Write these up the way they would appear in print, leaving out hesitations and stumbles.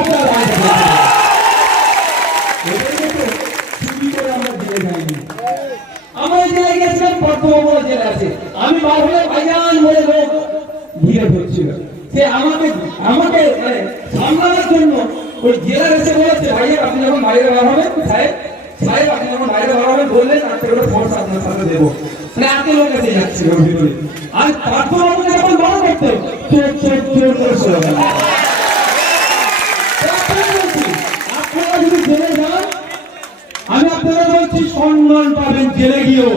আপনার বাইরে চুরি করে আমরা জেলে যাইনি। আমরা জেলে গেছিলাম বর্ধমান জেলে আছে, আমি বার হলে ভাইজান বলে লোক ভিড়ে ধরছিল। সে আমাকে সামলানোর জন্য ওই জেলার এসে বলেছে, ভাইয়া আপনি যখন বাইরে বার হবেন, সাহেব আপনি যখন বাইরে বার হবেন বললেন আজকে ওটা ফোর্স আপনার সাথে দেবো। মানে এত লোক এসে যাচ্ছিল ভিতরে। আর তারপর আমাকে যখন বড় করতে চোর চোর চোর করে স্লোগান। আপনারা যদি জেলে যান, আমি আপনারা বলছি সম্মান পাবেন জেলে গিয়েও।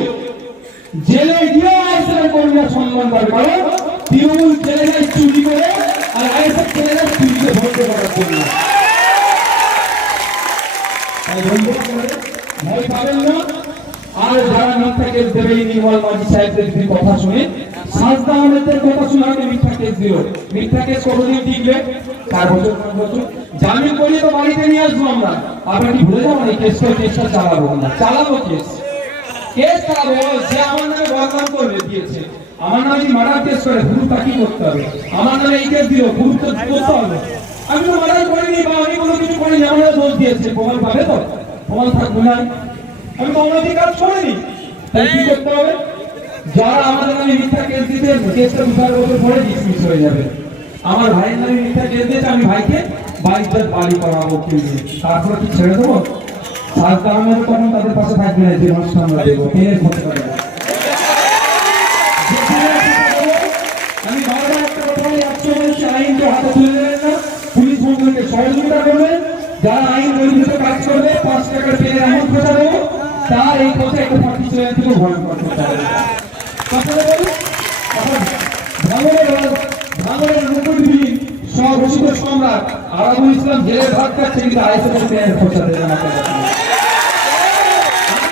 জেলে গিয়েও আইএসএফ কর্মীরা সম্মান পাবে, কারণ তৃণমূল জেলে যায় চুরি করে, আর আইএসএফ জেলে যায় চুরিকে বন্ধ করার জন্য। ভয় পাবেন না। আর যারা মিথ্যা কেস দেবে, নির্মল মাঝি সাহেবদের কথা শুনে, সাজদা আহমেদের কথা শুনে আপনি মিথ্যা কেস দিল। মিথ্যা কেস কতদিন টিকবে? 4 বছর 5 বছর। জামিন করিয়ে তো বাড়িতে নিয়ে আসবো আমরা। আপনারা কি ভুলে যাবেন এই কেসটা চালাবো না? চালাবো কেস চালাবো। যে আমার নামে বদনাম করবে দিয়েছে, আমার নামে যদি মার্ডার কেস করে গুরুত্ব কি করতে হবে? আমার নামে এই কেস দিল, গুরুত্ব করতে হবে। আমি তো মার্ডার করিনি বা আমি কোনো কিছু করিনি, আমাদের দোষ দিয়েছে, প্রমাণ পাবে তো? প্রমাণ থাকবে না। আমি তো অনৈতিক কাজ করিনি, তাই কি করতে হবে? যারা আমাদের নামে মিথ্যা কেস দিতে, কেসটা 2-4 বছর পরে ডিসমিস হয়ে যাবে। আমার ভাইয়ের নামে মিথ্যা কেস দিয়েছে, আমি ভাইকে 22 বাড়ি করাবো কি দিয়ে, তারপরে কি ছেড়ে দেবো? সাজদা আহমেদ তখন তাদের পাশে থাকবে না, যে মানুষটা আমরা দেবো ট্রেনের ক্ষতি করে। আমি বারবার একটা কথা বলি, 100 বলছি, আইনকে হাতে তুলে নেবেন না, পুলিশ বন্ধুকে সহযোগিতা করবেন। যারা আইন বহির্ভূত কাজ করবে 5 টাকার পেয়ে এমন খোঁজা দেবো, তার এই কথা একটা পার্টি চ্যানেল থেকে ভয়ঙ্কর করতে হবে। ভাঙড়ের মুকুটবিহীন স্বঘোষিত সম্রাট আরাবুল ইসলাম জেলে ভাগ খাচ্ছে, কিন্তু আইএসএফ খোঁজা দেবে না।